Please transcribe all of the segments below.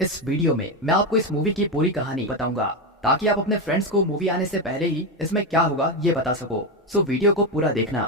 इस वीडियो में मैं आपको इस मूवी की पूरी कहानी बताऊंगा ताकि आप अपने फ्रेंड्स को मूवी आने से पहले ही इसमें क्या होगा ये बता सको। सो वीडियो को पूरा देखना।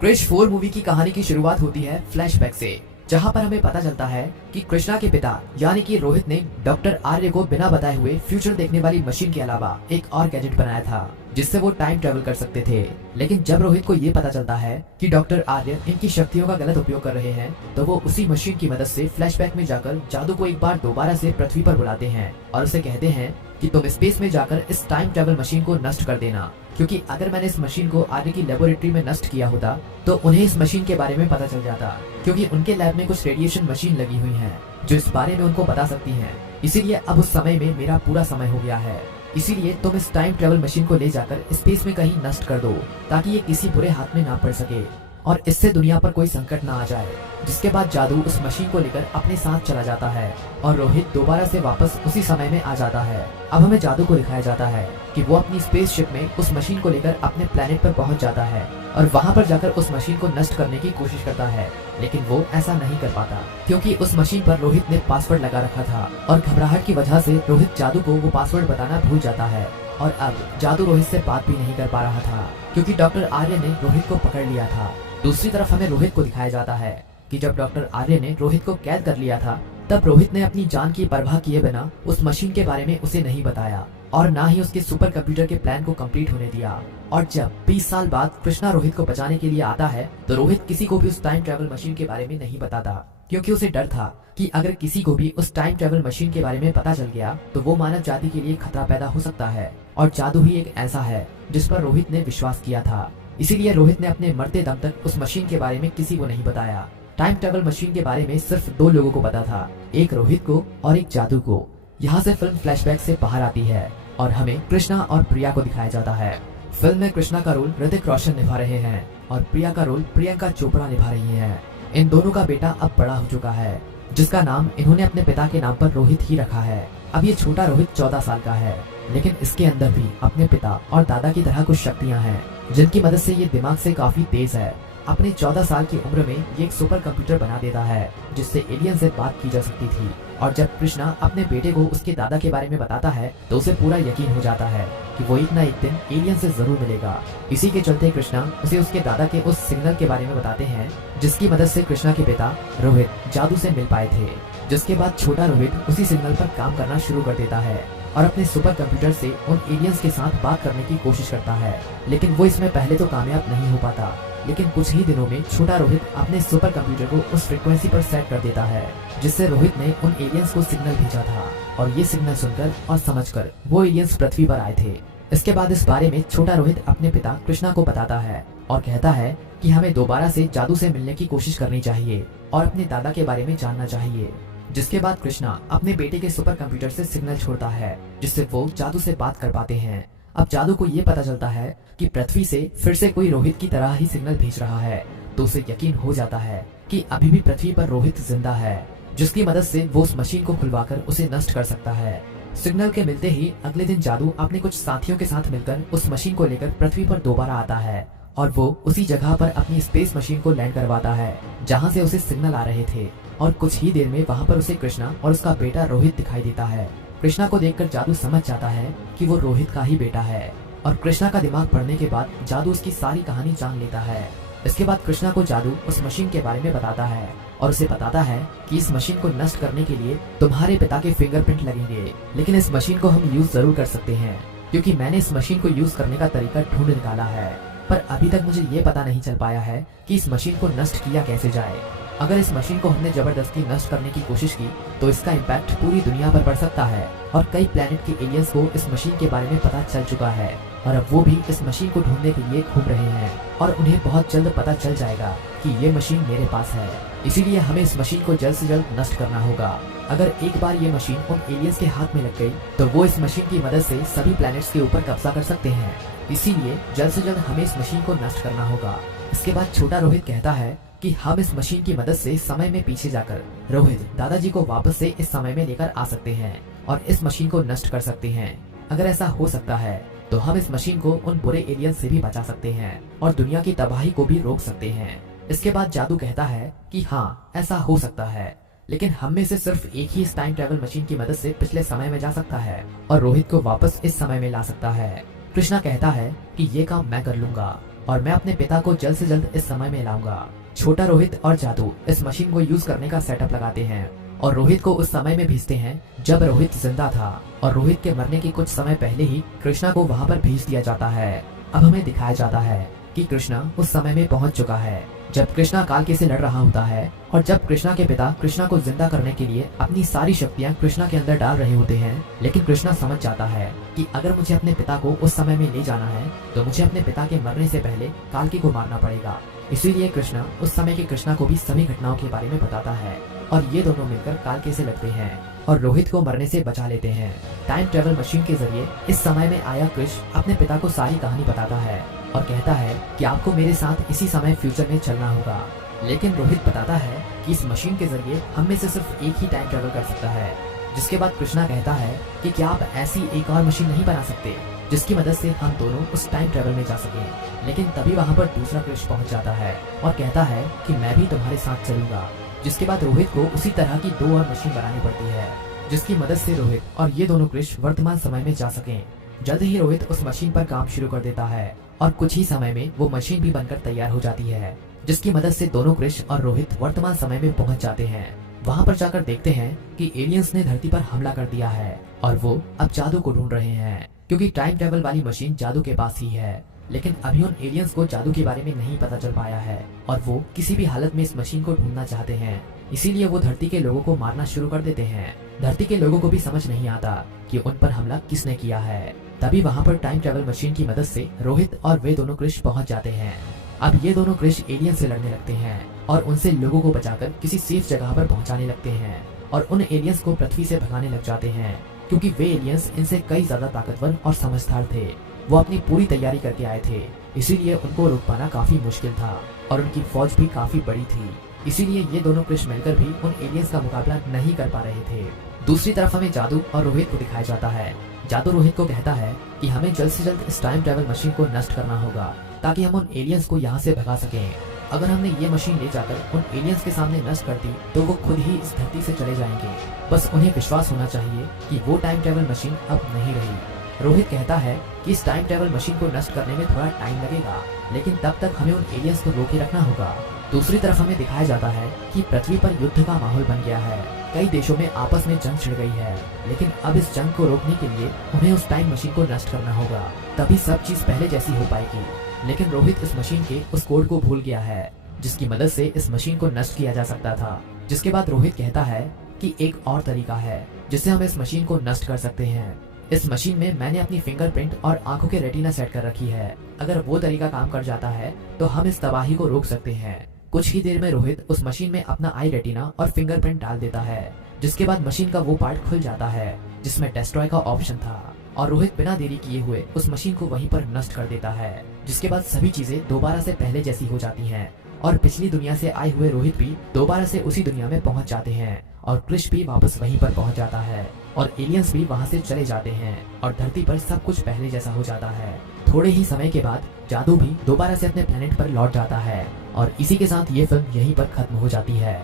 क्रिश 4 मूवी की कहानी की शुरुआत होती है फ्लैशबैक से, जहां पर हमें पता चलता है कि कृष्णा के पिता यानी कि रोहित ने डॉक्टर आर्य को बिना बताए हुए फ्यूचर देखने वाली मशीन के अलावा एक और गैजेट बनाया था जिससे वो टाइम ट्रेवल कर सकते थे। लेकिन जब रोहित को ये पता चलता है कि डॉक्टर आर्य इनकी शक्तियों का गलत उपयोग कर रहे हैं, तो वो उसी मशीन की मदद से फ्लैशबैक में जाकर जादू को एक बार दोबारा से पृथ्वी पर बुलाते हैं और उसे कहते हैं कि तुम स्पेस में जाकर इस टाइम ट्रेवल मशीन को नष्ट कर देना, क्योंकि अगर मैंने इस मशीन को आर्य की लेबोरेटरी में नष्ट किया होता तो उन्हें इस मशीन के बारे में पता चल जाता, क्योंकि उनके लैब में कुछ रेडिएशन मशीन लगी हुई है जो इस बारे में उनको बता सकती है। इसीलिए अब उस समय में मेरा पूरा समय हो गया है, इसीलिए तुम इस टाइम ट्रेवल मशीन को ले जाकर स्पेस में कहीं नष्ट कर दो ताकि ये किसी बुरे हाथ में ना पड़ सके और इससे दुनिया पर कोई संकट ना आ जाए। जिसके बाद जादू उस मशीन को लेकर अपने साथ चला जाता है और रोहित दोबारा से वापस उसी समय में आ जाता है। अब हमें जादू को दिखाया जाता है कि वो अपनी स्पेसशिप में उस मशीन को लेकर अपने प्लेनेट पर पहुंच जाता है और वहां पर जाकर उस मशीन को नष्ट करने की कोशिश करता है, लेकिन वो ऐसा नहीं कर पाता क्योंकि उस मशीन पर रोहित ने पासवर्ड लगा रखा था और घबराहट की वजह से रोहित जादू को वो पासवर्ड बताना भूल जाता है और अब जादू रोहित से बात भी नहीं कर पा रहा था क्योंकि डॉक्टर आर्य ने रोहित को पकड़ लिया था। दूसरी तरफ हमें रोहित को दिखाया जाता है कि जब डॉक्टर आर्य ने रोहित को कैद कर लिया था तब रोहित ने अपनी जान की परवाह किए बिना उस मशीन के बारे में उसे नहीं बताया और ना ही उसके सुपर कंप्यूटर के प्लान को कंप्लीट होने दिया। और जब 20 साल बाद कृष्णा रोहित को बचाने के लिए आता है तो रोहित किसी को भी उस टाइम ट्रेवल मशीन के बारे में नहीं बताता, क्योंकि उसे डर था कि अगर किसी को भी उस टाइम ट्रेवल मशीन के बारे में पता चल गया तो वो मानव जाति के लिए खतरा पैदा हो सकता है और जादू ही एक ऐसा है जिस पर रोहित ने विश्वास किया था। इसीलिए रोहित ने अपने मरते दम तक उस मशीन के बारे में किसी को नहीं बताया। टाइम ट्रेवल मशीन के बारे में सिर्फ 2 लोगों को पता था, एक रोहित को और एक जादू को। यहाँ से फिल्म फ्लैशबैक से बाहर आती है और हमें कृष्णा और प्रिया को दिखाया जाता है। फिल्म में कृष्णा का रोल ऋतिक रोशन निभा रहे हैं और प्रिया का रोल प्रियंका चोपड़ा निभा रही हैं। इन दोनों का बेटा अब बड़ा हो चुका है जिसका नाम इन्होंने अपने पिता के नाम पर रोहित ही रखा है। अब ये छोटा रोहित 14 साल का है, लेकिन इसके अंदर भी अपने पिता और दादा की तरह कुछ शक्तियां हैं जिनकी मदद से ये दिमाग से काफी तेज है। अपने 14 साल की उम्र में ये एक सुपर कंप्यूटर बना देता है जिससे एलियन से बात की जा सकती थी। और जब कृष्णा अपने बेटे को उसके दादा के बारे में बताता है तो उसे पूरा यकीन हो जाता है कि वो एक ना एक दिन एलियन से जरूर मिलेगा। इसी के चलते कृष्णा उसे उसके दादा के उस सिग्नल के बारे में बताते हैं जिसकी मदद से कृष्णा के पिता रोहित जादू से मिल पाए थे। जिसके बाद छोटा रोहित उसी सिग्नल पर काम करना शुरू कर देता है और अपने सुपर कंप्यूटर से उन एलियंस के साथ बात करने की कोशिश करता है, लेकिन वो इसमें पहले तो कामयाब नहीं हो पाता। लेकिन कुछ ही दिनों में छोटा रोहित अपने सुपर कंप्यूटर को उस फ्रीक्वेंसी पर सेट कर देता है जिससे रोहित ने उन एलियंस को सिग्नल भेजा था और ये सिग्नल सुनकर और समझकर वो एलियंस पृथ्वी पर आए थे। इसके बाद इस बारे में छोटा रोहित अपने पिता कृष्णा को बताता है और कहता है कि हमें दोबारा से जादू से मिलने की कोशिश करनी चाहिए और अपने दादा के बारे में जानना चाहिए। जिसके बाद कृष्णा अपने बेटे के सुपर कंप्यूटर से सिग्नल छोड़ता है जिससे वो जादू से बात कर पाते हैं। अब जादू को ये पता चलता है कि पृथ्वी से फिर से कोई रोहित की तरह ही सिग्नल भेज रहा है, तो उसे यकीन हो जाता है कि अभी भी पृथ्वी पर रोहित जिंदा है, जिसकी मदद से वो उस मशीन को खुलवाकर उसे नष्ट कर सकता है। सिग्नल के मिलते ही अगले दिन जादू अपने कुछ साथियों के साथ मिलकर उस मशीन को लेकर पृथ्वी पर दोबारा आता है और वो उसी जगह पर अपनी स्पेस मशीन को लैंड करवाता है जहाँ से उसे सिग्नल आ रहे थे और कुछ ही देर में वहाँ पर उसे कृष्णा और उसका बेटा रोहित दिखाई देता है। कृष्णा को देखकर जादू समझ जाता है कि वो रोहित का ही बेटा है और कृष्णा का दिमाग पढ़ने के बाद जादू उसकी सारी कहानी जान लेता है। इसके बाद कृष्णा को जादू उस मशीन के बारे में बताता है और उसे बताता है कि इस मशीन को नष्ट करने के लिए तुम्हारे पिता के फिंगरप्रिंट लगेंगे, लेकिन इस मशीन को हम यूज जरूर कर सकते हैं क्योंकि मैंने इस मशीन को यूज करने का तरीका ढूंढ निकाला है, पर अभी तक मुझे ये पता नहीं चल पाया है कि इस मशीन को नष्ट किया कैसे जाए। अगर इस मशीन को हमने जबरदस्ती नष्ट करने की कोशिश की तो इसका इम्पैक्ट पूरी दुनिया पर पड़ सकता है और कई प्लेनेट के एलियंस को इस मशीन के बारे में पता चल चुका है और अब वो भी इस मशीन को ढूंढने के लिए घूम रहे हैं और उन्हें बहुत जल्द पता चल जाएगा कि ये मशीन मेरे पास है। इसीलिए हमें इस मशीन को जल्द से जल्द नष्ट करना होगा। अगर एक बार ये मशीन उन एलियंस के हाथ में लग गई तो वो इस मशीन की मदद से सभी प्लैनेट्स के ऊपर कब्जा कर सकते हैं। इसीलिए जल्द से जल्द हमें इस मशीन को नष्ट करना होगा। इसके बाद छोटा रोहित कहता है कि हम इस मशीन की मदद से समय में पीछे जाकर रोहित दादाजी को वापस से इस समय में लेकर आ सकते हैं और इस मशीन को नष्ट कर सकते हैं। अगर ऐसा हो सकता है तो हम इस मशीन को उन बुरे एलियन से भी बचा सकते हैं और दुनिया की तबाही को भी रोक सकते हैं। इसके बाद जादू कहता है कि हाँ ऐसा हो सकता है, लेकिन हम में से सिर्फ एक ही इस टाइम ट्रेवल मशीन की मदद से पिछले समय में जा सकता है और रोहित को वापस इस समय में ला सकता है। कृष्णा कहता है कि ये काम मैं कर लूंगा और मैं अपने पिता को जल्द से जल्द इस समय में लाऊंगा। छोटा रोहित और जादू इस मशीन को यूज करने का सेटअप लगाते हैं और रोहित को उस समय में भेजते हैं जब रोहित जिंदा था और रोहित के मरने के कुछ समय पहले ही कृष्णा को वहाँ पर भेज दिया जाता है। अब हमें दिखाया जाता है कि कृष्णा उस समय में पहुंच चुका है जब कृष्णा काल्की से लड़ रहा होता है और जब कृष्णा के पिता कृष्णा को जिंदा करने के लिए अपनी सारी शक्तियां कृष्णा के अंदर डाल रहे होते हैं, लेकिन कृष्णा समझ जाता है कि अगर मुझे अपने पिता को उस समय में ले जाना है तो मुझे अपने पिता के मरने से पहले काल्की को मारना पड़ेगा। इसीलिए कृष्णा उस समय के कृष्णा को भी सभी घटनाओं के बारे में बताता है और ये दोनों मिलकर काल्की से लड़ते हैं और रोहित को मरने से बचा लेते हैं। टाइम ट्रेवल मशीन के जरिए इस समय में आया कृष अपने पिता को सारी कहानी बताता है और कहता है कि आपको मेरे साथ इसी समय फ्यूचर में चलना होगा। लेकिन रोहित बताता है कि इस मशीन के जरिए हम में से सिर्फ एक ही टाइम ट्रेवल कर सकता है। जिसके बाद कृष्णा कहता है कि क्या आप ऐसी एक और मशीन नहीं बना सकते जिसकी मदद से हम दोनों उस टाइम ट्रेवल में जा सकें। लेकिन तभी वहाँ पर दूसरा कृष पहुँच जाता है और कहता है कि मैं भी तुम्हारे साथ चलूंगा। जिसके बाद रोहित को उसी तरह की दो और मशीन बनानी पड़ती है जिसकी मदद से रोहित और ये दोनों कृष वर्तमान समय में जा सकें। जल्द ही रोहित उस मशीन पर काम शुरू कर देता है और कुछ ही समय में वो मशीन भी बनकर तैयार हो जाती है जिसकी मदद से दोनों कृष और रोहित वर्तमान समय में पहुंच जाते हैं। वहां पर जाकर देखते हैं कि एलियंस ने धरती पर हमला कर दिया है और वो अब जादू को ढूंढ रहे हैं क्योंकि टाइम ट्रेवल वाली मशीन जादू के पास ही है। लेकिन अभी उन एलियंस को जादू के बारे में नहीं पता चल पाया है और वो किसी भी हालत में इस मशीन को ढूंढना चाहते हैं। इसीलिए वो धरती के लोगों को मारना शुरू कर देते हैं। धरती के लोगों को भी समझ नहीं आता कि उन पर हमला किसने किया है। तभी वहाँ पर टाइम ट्रेवल मशीन की मदद से रोहित और वे दोनों कृष पहुँच जाते हैं। अब ये दोनों कृष एलियन से लड़ने लगते हैं और उनसे लोगों को बचाकर किसी सेफ जगह पर पहुंचाने लगते हैं और उन एलियंस को पृथ्वी से भगाने लग जाते हैं क्योंकि वे एलियंस इनसे कई ज्यादा ताकतवर और समझदार थे। वो अपनी पूरी तैयारी करके आए थे, इसीलिए उनको रोक पाना काफी मुश्किल था और उनकी फौज भी काफी बड़ी थी। इसीलिए ये दोनों कृष मिलकर भी उन एलियंस का मुकाबला नहीं कर पा रहे थे। दूसरी तरफ हमें जादू और रोहित को दिखाया जाता है। जादू रोहित को कहता है कि हमें जल्द से जल्द इस टाइम ट्रेवल मशीन को नष्ट करना होगा ताकि हम उन एलियंस को यहाँ से भगा सकें। अगर हमने ये मशीन ले जाकर उन एलियंस के सामने नष्ट कर दी तो वो खुद ही इस धरती से चले जाएंगे। बस उन्हें विश्वास होना चाहिए कि वो टाइम ट्रेवल मशीन अब नहीं रही। रोहित कहता है कि इस टाइम ट्रेवल मशीन को नष्ट करने में थोड़ा टाइम लगेगा, लेकिन तब तक हमें उन एलियंस को रोके रखना होगा। दूसरी तरफ हमें दिखाया जाता है कि पृथ्वी पर युद्ध का माहौल बन गया है। कई देशों में आपस में जंग छिड़ गई है, लेकिन अब इस जंग को रोकने के लिए उन्हें उस टाइम मशीन को नष्ट करना होगा, तभी सब चीज पहले जैसी हो पाएगी। लेकिन रोहित इस मशीन के उस कोड को भूल गया है जिसकी मदद से इस मशीन को नष्ट किया जा सकता था। जिसके बाद रोहित कहता है कि एक और तरीका है जिससे हम इस मशीन को नष्ट कर सकते हैं। इस मशीन में मैंने अपनी फिंगरप्रिंट और आंखों के रेटिना सेट कर रखी है। अगर वो तरीका काम कर जाता है तो हम इस तबाही को रोक सकते हैं। कुछ ही देर में रोहित उस मशीन में अपना आई रेटिना और फिंगरप्रिंट डाल देता है, जिसके बाद मशीन का वो पार्ट खुल जाता है जिसमें डिस्ट्रॉय का ऑप्शन था और रोहित बिना देरी किए हुए उस मशीन को वहीं पर नष्ट कर देता है। जिसके बाद सभी चीजें दोबारा से पहले जैसी हो जाती हैं और पिछली दुनिया से आए हुए रोहित भी दोबारा से उसी दुनिया में पहुंच जाते हैं और कृष भी वापस वहीं पर पहुंच जाता है और एलियंस भी वहां से चले जाते हैं और धरती पर सब कुछ पहले जैसा हो जाता है। थोड़े ही समय के बाद जादू भी दोबारा से अपने प्लेनेट पर लौट जाता है और इसी के साथ ये फिल्म यहीं पर खत्म हो जाती है।